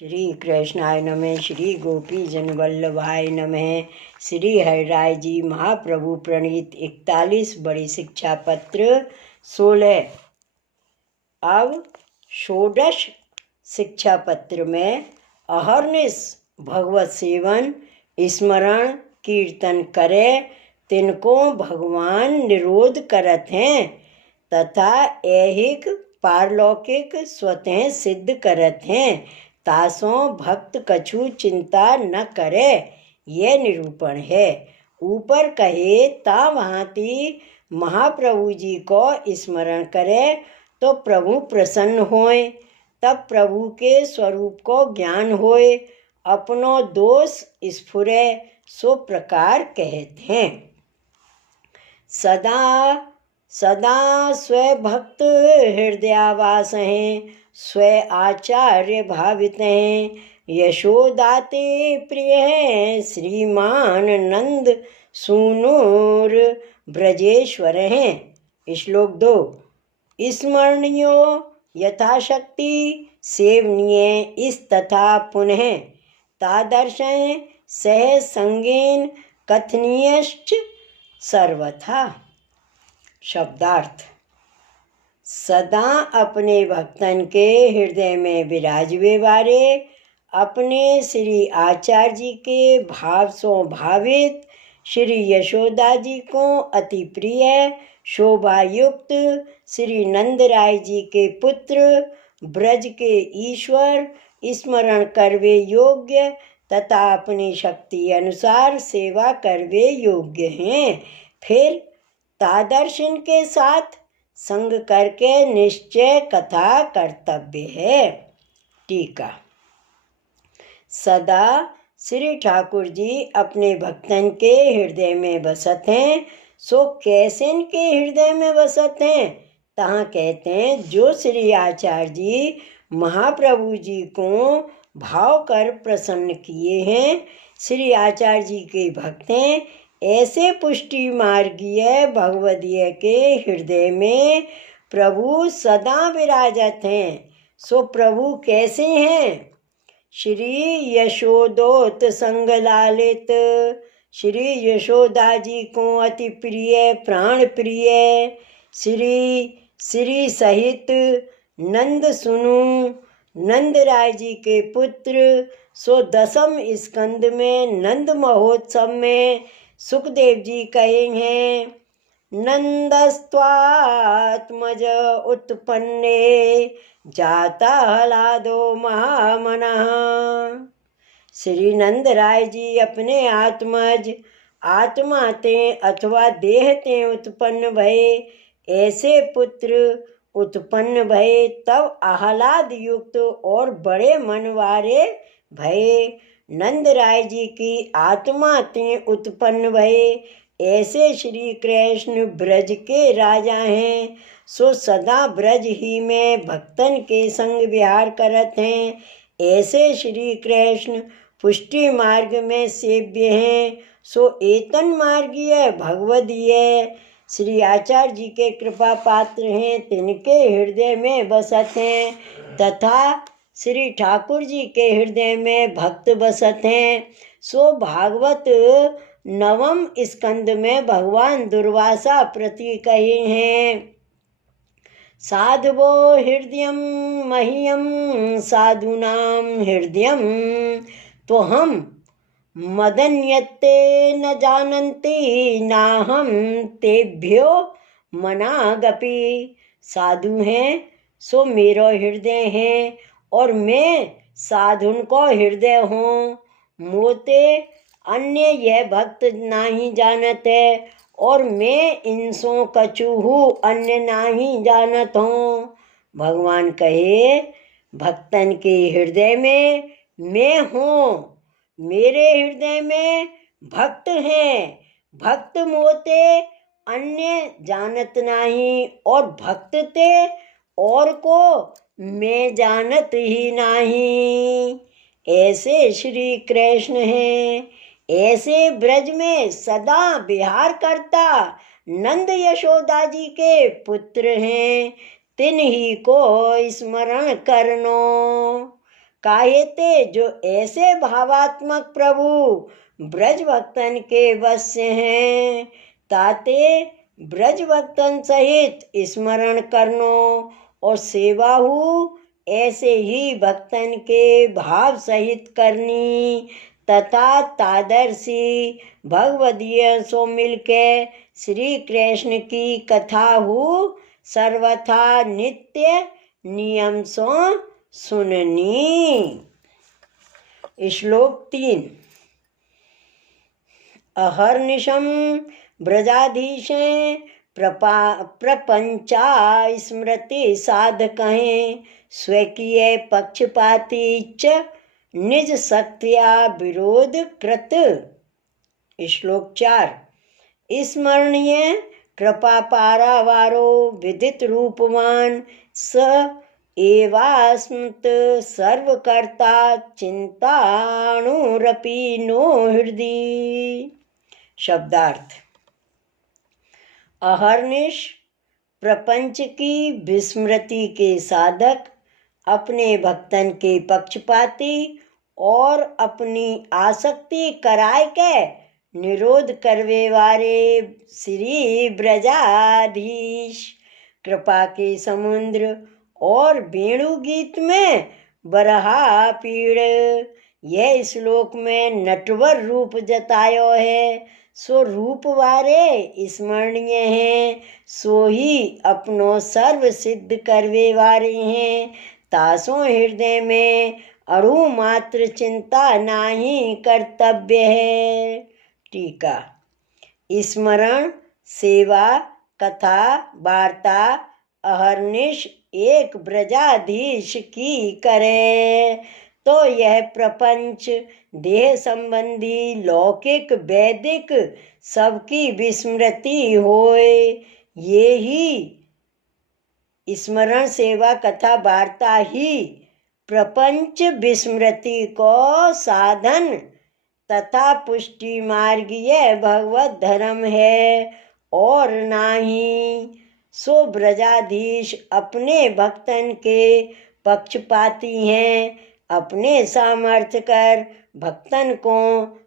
श्री कृष्णाय नमः। श्री गोपी जन वल्लभाय नमः। श्री हरिराय जी महाप्रभु प्रणीत 41 बड़ी शिक्षा पत्र 16। अब षोडश शिक्षा पत्र में अहर्निश भगवत सेवन स्मरण कीर्तन करे तिनको भगवान निरोध करत हैं तथा ऐहिक पारलौकिक स्वतः सिद्ध करत हैं तासों भक्त कछु चिंता न करे। यह निरूपण है। ऊपर कहे ता भांति महाप्रभु जी को स्मरण करे तो प्रभु प्रसन्न होए, तब प्रभु के स्वरूप को ज्ञान होए, अपनो दोष स्फुरे, सो प्रकार कहते हैं। सदा सदा स्व भक्त हृदयावास हैं, स्व आचार्य भावित हैं, यशोदाते प्रिय हैं, श्रीमान नंद सूनूर ब्रजेश्वर हैं। श्लोक 2। स्मरणीयो यथाशक्ति सेवनीय इस तथा पुनः तादर्श सह संगेन कथनीयश्च सर्वथा। शब्दार्थ। सदा अपने भक्तन के हृदय में विराजवे वारे अपने श्री आचार्य जी के भाव सो भावित श्री यशोदा जी को अति प्रिय शोभायुक्त श्री नंदराय जी के पुत्र ब्रज के ईश्वर स्मरण करवे योग्य तथा अपनी शक्ति अनुसार सेवा करवे योग्य हैं। फिर तादर्शन के साथ संग करके निश्चय कथा कर्तव्य है। टीका। सदा श्री ठाकुर जी अपने भक्तन के हृदय में बसत हैं, सो कैसे इनके हृदय में बसत हैं? तहाँ कहते हैं जो श्री आचार्य जी महाप्रभु जी को भाव कर प्रसन्न किए हैं, श्री आचार्य जी के भक्त हैं, ऐसे पुष्टि मार्गीय भगवदीय के हृदय में प्रभु सदा विराजत हैं। सो प्रभु कैसे हैं? श्री यशोदोत संग लालित, श्री यशोदा जी को अति प्रिय प्राण प्रिय, श्री सहित नंद सुनु नंद राय जी के पुत्र, सो 10वें स्कंद में नंद महोत्सव में सुखदेव जी कहे हैं, नंदस्त्वात्मज उत्पन्ने जाता हलादो महामनः। श्री नंद राय जी अपने आत्मज आत्मा ते अथवा देह ते उत्पन्न भये, ऐसे पुत्र उत्पन्न भये तब आह्लाद युक्त और बड़े मन वाले भये। नंद राय जी की आत्मा ते उत्पन्न भये, ऐसे श्री कृष्ण ब्रज के राजा हैं, सो सदा ब्रज ही में भक्तन के संग विहार करत हैं। ऐसे श्री कृष्ण पुष्टि मार्ग में सेव्य हैं, सो एतन मार्गीय भगवदीय श्री आचार्य जी के कृपा पात्र हैं, तिनके हृदय में बसत हैं तथा श्री ठाकुर जी के हृदय में भक्त बसत हैं। सो भागवत 9वें स्कंद में भगवान दुर्वासा प्रति कहे हैं, साधवो हृदयम मह्यम साधुनाम हृदयम तो हम मदन्यते न जानन्ति नाहम तेभ्यो मनागपि। साधु हैं सो मेरो हृदय है और मैं साधुन को हृदय हूँ। मोते अन्य यह भक्त नहीं जानत है और मैं इनसों कछुहु अन्य नहीं जानत हूँ। भगवान कहे भक्तन के हृदय में मैं हूँ, मेरे हृदय में भक्त हैं। भक्त मोते अन्य जानत नहीं और भक्त ते और को मैं जानत ही नहीं। ऐसे श्री कृष्ण हैं, ऐसे ब्रज में सदा विहार करता नंद यशोदा जी के पुत्र हैं, तिन्ही को स्मरण करनो। काहे ते जो ऐसे भावात्मक प्रभु ब्रज भक्तन के वश्य हैं, ताते ब्रज भक्तन सहित स्मरण करनो और सेवा हु ऐसे ही भक्तन के भाव सहित करनी, तथा तादर्शी भगवदीय सो मिलके श्री कृष्ण की कथा हु सर्वथा नित्य नियम सो सुननी। श्लोक 3। अहर्निशम ब्रजाधीशें प्रपंचा स्मृति साधकें, स्वकीय पक्षपाती च निज शक्तिया विरोध कृत। श्लोक 4। स्मरणीय कृपा पारावारो विदित रूपवान स एवास्मत् सर्वकर्ता चिंताणुरपि नो हृदि। शब्दार्थ। अहर्निश प्रपंच की विस्मृति के साधक, अपने भक्तन के पक्षपाती और अपनी आसक्ति कराय के निरोध करवे वाले श्री ब्रजाधीश, कृपा के समुद्र और वेणु गीत में बरहा पीड़, यह श्लोक में नटवर रूप जतायो है। सो रूप वारे स्मरणीय हैं, सो ही अपनो सर्व सिद्ध करवे वारे हैं, तासों हृदय में अणु मात्र चिंता नाही कर्तव्य है। टीका। स्मरण, सेवा, कथा, वार्ता अहर्निश एक ब्रजाधीश की करे, तो यह प्रपंच देह संबंधी लौकिक वैदिक सबकी विस्मृति होए। ये ही स्मरण, सेवा, कथा, वार्ता ही प्रपंच विस्मृति को साधन तथा पुष्टि मार्गीय भगवत धर्म है और नाही। सो ब्रजाधीश अपने भक्तन के पक्षपाती हैं, अपने सामर्थ्य कर भक्तन को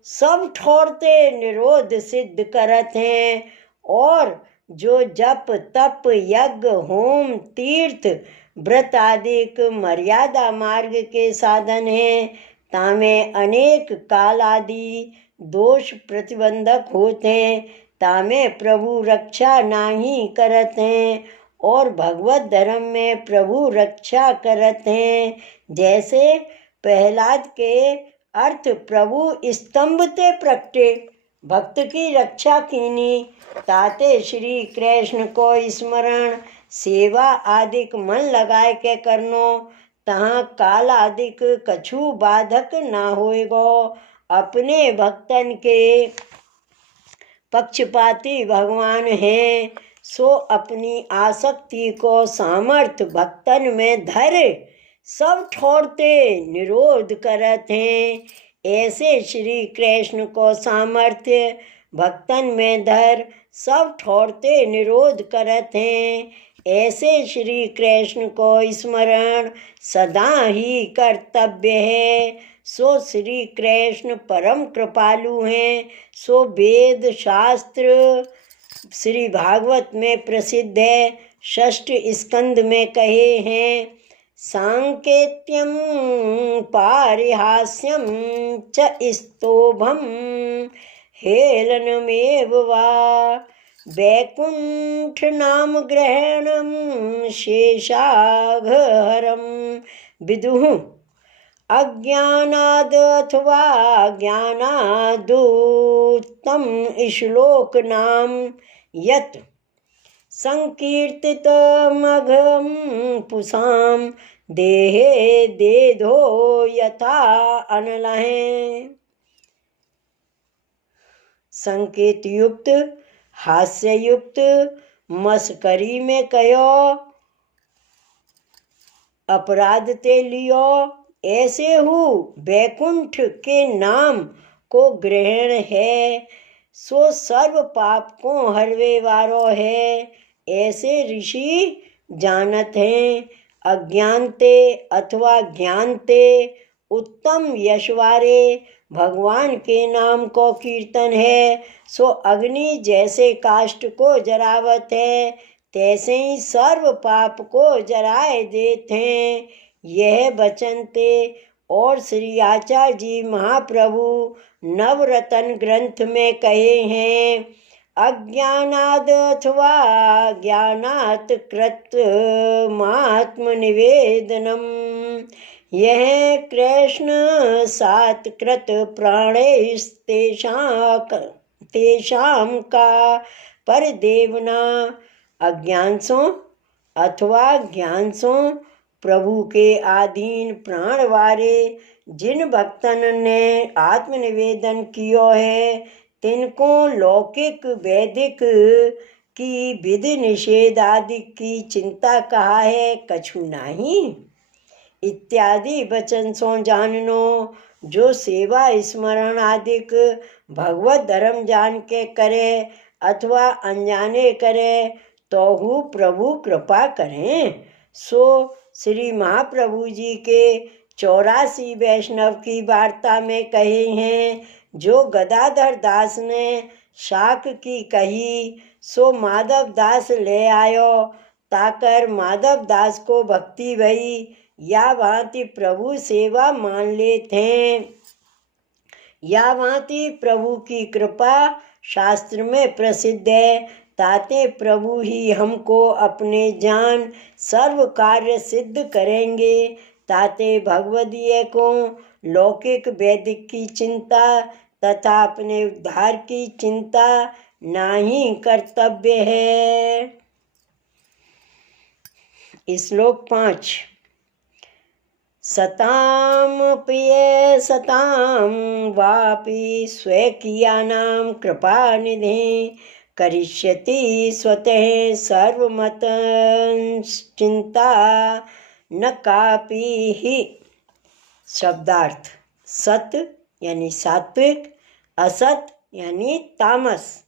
सब ठोरते निरोध सिद्ध करत हैं, और जो जप तप यज्ञ होम तीर्थ व्रत आदि मर्यादा मार्ग के साधन हैं, तामें अनेक काल आदि दोष प्रतिबंधक होते हैं, तामें प्रभु रक्षा नाही करत हैं, और भगवत धर्म में प्रभु रक्षा करत हैं। जैसे प्रहलाद के अर्थ प्रभु स्तंभ ते प्रगटे भक्त की रक्षा कीनी, ताते श्री कृष्ण को स्मरण सेवा आदिक मन लगाए के करनो, तहाँ काल आदिक कछु बाधक ना होएगो। अपने भक्तन के पक्षपाती भगवान हैं, सो अपनी आसक्ति को सामर्थ भक्तन में धर सब ठोरते निरोध करत हैं। ऐसे श्री कृष्ण को सामर्थ्य भक्तन में धर सब ठोरते निरोध करत हैं। ऐसे श्री कृष्ण को स्मरण सदा ही कर्तव्य है। सो श्री कृष्ण परम कृपालु हैं। सो वेद शास्त्र श्री भागवत में प्रसिद्ध है। षष्ठ स्कंद में कहे हैं, सांकेत्यम पारिहास्यम च स्तोभम हेलनमेव वा वैकुंठ नाम ग्रहणम शेषाघहरम विदुः अज्ञानाद अथवा ज्ञानादुत्तम श्लोक नाम यत् संकीर्तितमघं पुंसां देहे देधो यथा अनलहें। संकेत युक्त हास्य युक्त मस्करी में कहो अपराध ते लियो, ऐसे हूँ वैकुंठ के नाम को ग्रहण है। सो सर्व पाप को हरवे वारो है, ऐसे ऋषि जानत हैं। अज्ञानते अथवा ज्ञानते उत्तम यशवारे भगवान के नाम को कीर्तन है। सो अग्नि जैसे काष्ठ को जरावत है, तैसे ही सर्व पाप को जराए देते हैं। यह वचन ते और श्री आचार्य जी महाप्रभु नवरत्न ग्रंथ में कहे हैं। अज्ञानाद अथवा ज्ञानात कृत महात्म निवेदनम, यह कृष्ण सात कृत तेषाम का पर देवना। अज्ञान सो अथवा ज्ञान सो प्रभु के अधीन प्राण वारे जिन भक्तन ने आत्मनिवेदन कियो है, तिनको लौकिक वैदिक की विधि निषेध आदि की चिंता कहा है, कछु नहीं। इत्यादि वचन सो जाननो, जो सेवा स्मरण आदिक भगवत धर्म जान के करे अथवा अनजाने करे, तो हु प्रभु कृपा करें। सो श्री महाप्रभु जी के 84 वैष्णव की वार्ता में कहे हैं। जो गदाधर दास ने शाक की कही, सो माधव दास ले आयो, ताकर माधव दास को भक्ति भई, या भांति प्रभु सेवा मान लेते हैं। या भांति प्रभु की कृपा शास्त्र में प्रसिद्ध है, ताते प्रभु ही हमको अपने जान सर्व कार्य सिद्ध करेंगे। ताते भगवदीय को लौकिक वैदिक की चिंता तथा अपने उद्धार की चिंता नहीं कर्तव्य है। श्लोक 5। सताम प्रिय सताम वापि स्वकीयानां कृपानिधि, करिष्यति स्वतः सर्वमत चिंता न कापि ही। शब्दार्थ। सत यानी सात्विक, असत यानी तामस,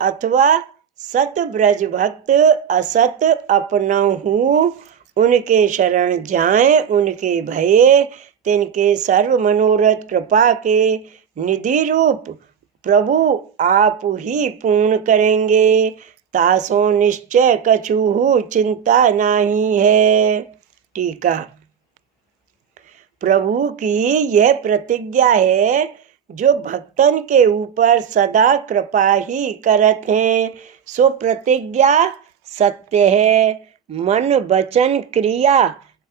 अथवा सत ब्रज भक्त असत अपनहु, उनके शरण जाएं उनके भये, तिनके सर्व मनोरथ कृपा के निधि रूप प्रभु आप ही पूर्ण करेंगे। तासो निश्चय कछुहु चिंता नहीं है। टीका। प्रभु की यह प्रतिज्ञा है, जो भक्तन के ऊपर सदा कृपा ही करत हैं। सो प्रतिज्ञा सत्य है। मन वचन क्रिया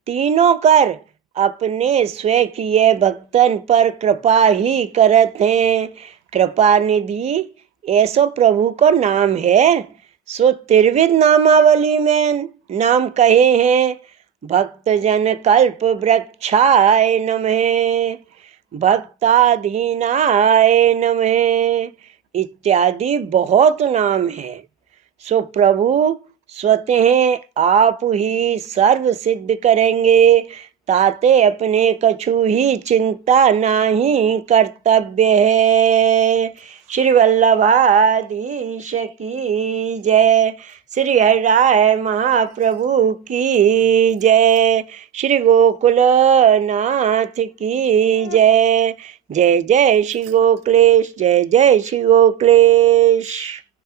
तीनों कर अपने स्वकीय भक्तन पर कृपा ही करत हैं। कृपा निधि ऐसो प्रभु को नाम है। सो त्रिविध नामावली में नाम कहे हैं। भक्तजन कल्प वृक्षाय नमः, भक्ताधीनाय नमः इत्यादि बहुत नाम है। सो प्रभु स्वतः आप ही सर्व सिद्ध करेंगे, ताते अपने कछु ही चिंता नहीं कर्तव्य है। श्री वल्लभाधीश की जय। श्री हरिराय महाप्रभु की जय। श्री गोकुलनाथ की जय। जय जय श्री गोकुलेश, जय जय श्री गोकुलेश।